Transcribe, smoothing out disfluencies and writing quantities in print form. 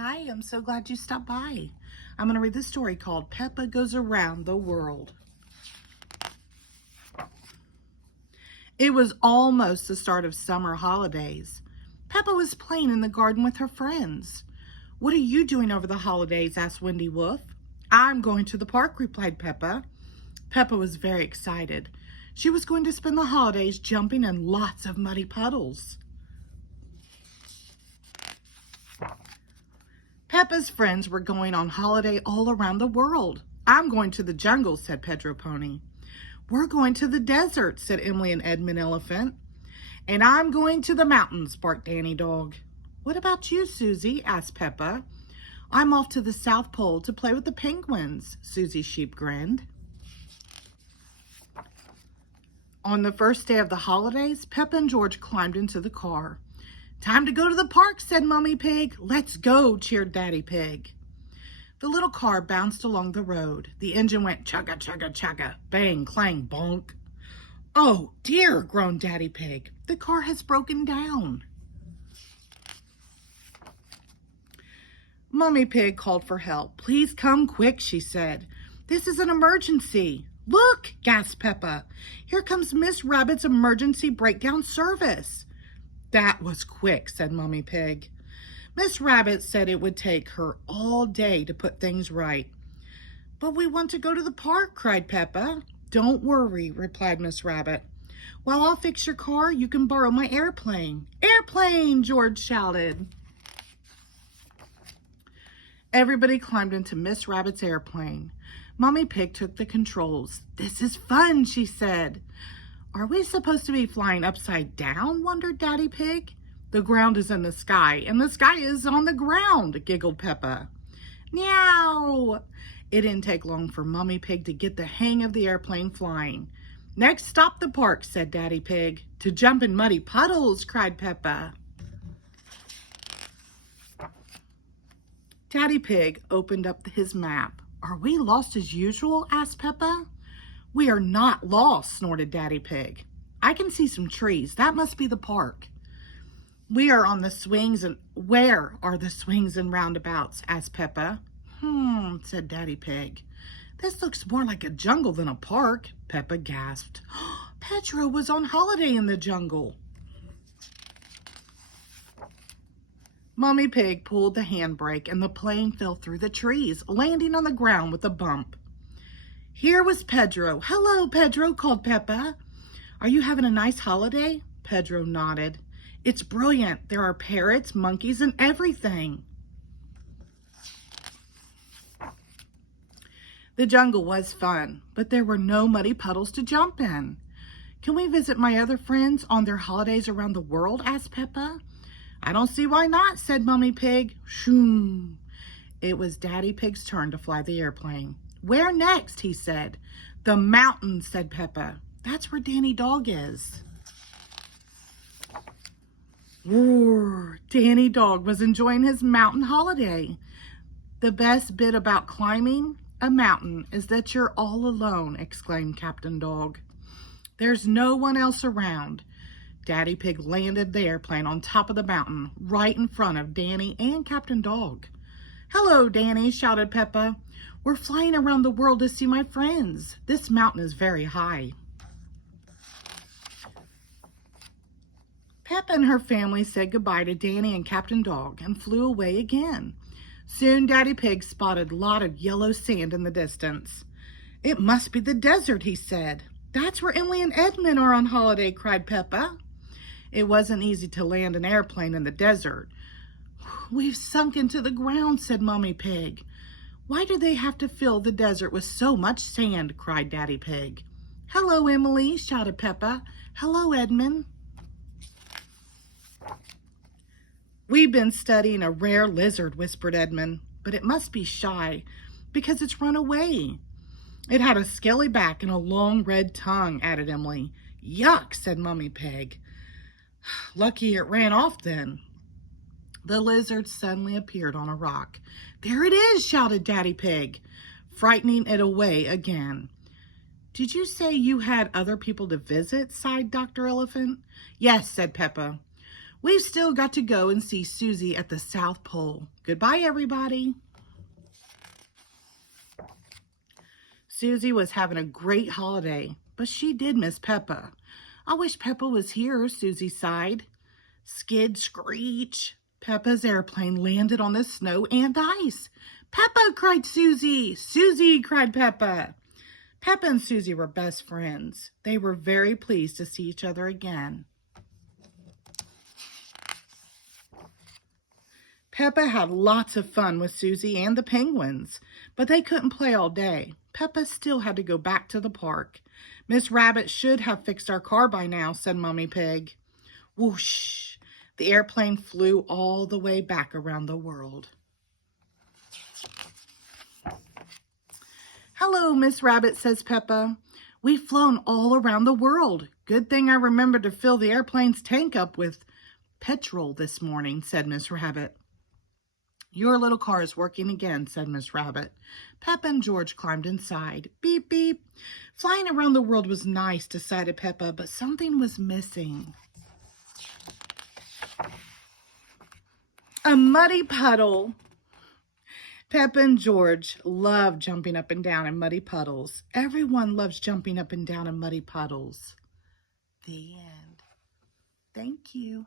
Hi, I'm so glad you stopped by. I'm going to read this story called Peppa Goes Around the World. It was almost the start of summer holidays. Peppa was playing in the garden with her friends. "What are you doing over the holidays?" asked Wendy Wolf. "I'm going to the park," replied Peppa. Peppa was very excited. She was going to spend the holidays jumping in lots of muddy puddles. Peppa's friends were going on holiday all around the world. "I'm going to the jungle," said Pedro Pony. "We're going to the desert," said Emily and Edmund Elephant. "And I'm going to the mountains," barked Danny Dog. "What about you, Susie?" asked Peppa. "I'm off to the South Pole to play with the penguins," Susie Sheep grinned. On the first day of the holidays, Peppa and George climbed into the car. "Time to go to the park," said Mummy Pig. "Let's go," cheered Daddy Pig. The little car bounced along the road. The engine went chugga, chugga, chugga, bang, clang, bonk. "Oh dear," groaned Daddy Pig. "The car has broken down." Mummy Pig called for help. "Please come quick," she said. "This is an emergency." "Look," gasped Peppa. "Here comes Miss Rabbit's emergency breakdown service." "That was quick," said Mummy Pig. "Miss Rabbit said it would take her all day to put things right." "But we want to go to the park," cried Peppa. "Don't worry," replied Miss Rabbit. "While I'll fix your car, you can borrow my airplane." "Airplane!" George shouted. Everybody climbed into Miss Rabbit's airplane. Mummy Pig took the controls. "This is fun," she said. "Are we supposed to be flying upside down?" wondered Daddy Pig. "The ground is in the sky, and the sky is on the ground," giggled Peppa. "Meow!" It didn't take long for Mummy Pig to get the hang of the airplane flying. "Next stop the park," said Daddy Pig. "To jump in muddy puddles," cried Peppa. Daddy Pig opened up his map. "Are we lost as usual?" asked Peppa. "We are not lost," snorted Daddy Pig. "I can see some trees. That must be the park." "We are on the swings and..." "Where are the swings and roundabouts?" asked Peppa. Said Daddy Pig. "This looks more like a jungle than a park." Peppa gasped. Pedro was on holiday in the jungle. Mummy Pig pulled the handbrake and the plane fell through the trees, landing on the ground with a bump. Here was Pedro. "Hello, Pedro," called Peppa. "Are you having a nice holiday?" Pedro nodded. "It's brilliant. There are parrots, monkeys, and everything." The jungle was fun, but there were no muddy puddles to jump in. "Can we visit my other friends on their holidays around the world?" asked Peppa. "I don't see why not," said Mummy Pig. Shoom! It was Daddy Pig's turn to fly the airplane. "Where next?" he said. "The mountains," said Peppa. "That's where Danny Dog is." Roar! Danny Dog was enjoying his mountain holiday. "The best bit about climbing a mountain is that you're all alone," exclaimed Captain Dog. "There's no one else around." Daddy Pig landed the airplane on top of the mountain, right in front of Danny and Captain Dog. "Hello, Danny," shouted Peppa. "We're flying around the world to see my friends. This mountain is very high." Peppa and her family said goodbye to Danny and Captain Dog and flew away again. Soon Daddy Pig spotted a lot of yellow sand in the distance. "It must be the desert," he said. "That's where Emily and Edmund are on holiday," cried Peppa. It wasn't easy to land an airplane in the desert. "We've sunk into the ground," said Mummy Pig. "Why do they have to fill the desert with so much sand?" cried Daddy Pig. "Hello, Emily," shouted Peppa. "Hello, Edmund." "We've been studying a rare lizard," whispered Edmund, "but it must be shy because it's run away." "It had a scaly back and a long red tongue," added Emily. "Yuck," said Mummy Pig. "Lucky it ran off then." The lizard suddenly appeared on a rock. "There it is," shouted Daddy Pig, frightening it away again. "Did you say you had other people to visit?" sighed Dr. Elephant. "Yes," said Peppa. We've still got to go and see Susie at the South Pole. Goodbye, everybody. Susie was having a great holiday, but she did miss Peppa. I wish Peppa was here, Susie sighed. Skid, screech. Peppa's airplane landed on the snow and ice. Peppa, cried Susie. Susie, cried Peppa. Peppa and Susie were best friends. They were very pleased to see each other again. Peppa had lots of fun with Susie and the penguins, but they couldn't play all day. Peppa still had to go back to the park. Miss Rabbit should have fixed our car by now, said Mommy Pig. Whoosh! The airplane flew all the way back around the world. Hello, Miss Rabbit, says Peppa. We've flown all around the world. Good thing I remembered to fill the airplane's tank up with petrol this morning, said Miss Rabbit. Your little car is working again, said Miss Rabbit. Peppa and George climbed inside. Beep, beep. Flying around the world was nice, decided Peppa, but something was missing. A muddy puddle. Peppa and George loved jumping up and down in muddy puddles. Everyone loves jumping up and down in muddy puddles. The end. Thank you.